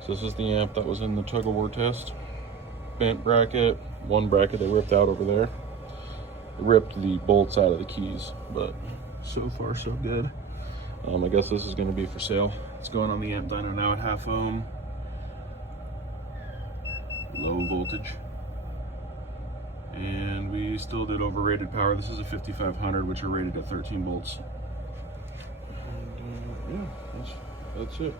So this is the amp that was in the tug-of-war test. Bent bracket, one bracket they ripped out over there. Ripped the bolts out of the keys, but so far so good. I guess this is going to be for sale. It's going on the amp dyno now at 1/2 ohm. Low voltage. And we still did overrated power. This is a 5500, which are rated at 13 volts. And, yeah, that's it.